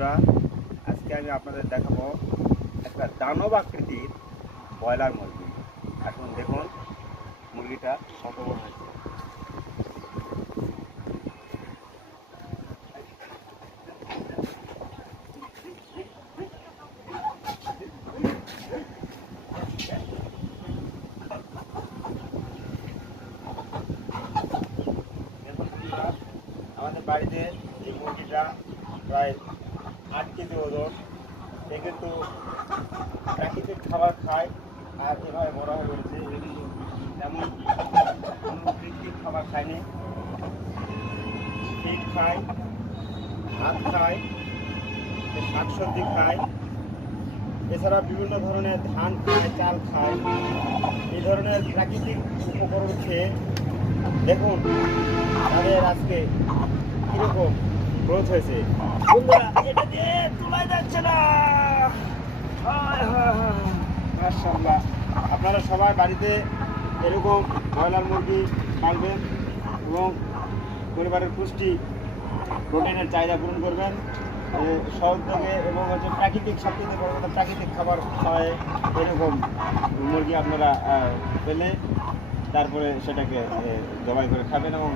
বন্ধুরা, আজকে আমি আপনাদের দেখাবো একটা দানব আকৃতির ব্রয়লার মুরগি। এখন দেখুন মুরগিটা কত বড় হয়েছে। আমাদের বাড়িতে এই মুরগিটা প্রায় 8 কেজি ওজন। সে কিন্তু প্রাকৃতিক খাবার খায় আর এভাবে বড় হয়ে রয়েছে। তেমন কোনো কৃত্রিম খাবার খায়নি। ফিড খায়, ভাত খায়, শাকসবজি খায়, এছাড়া বিভিন্ন ধরনের ধান খায়, চাল খায়। এই ধরনের প্রাকৃতিক উপকরণ খেয়ে দেখুন তাদের আজকে কিরকম গ্রোথ হয়েছে। বন্ধুরা, এটা দিয়ে তোলা যাচ্ছে না। মাশাআল্লাহ, আপনারা সবাই বাড়িতে এরকম ব্রয়লার মুরগি পালবেন এবং পরিবারের পুষ্টি প্রোটিনের চাহিদা পূরণ করবেন সহযোগে এবং প্রাকৃতিক সবচেয়ে বড় কথা প্রাকৃতিক খাবার খাওয়ায় এরকম মুরগি আপনারা পেলে তারপরে সেটাকে জবাই করে খাবেন এবং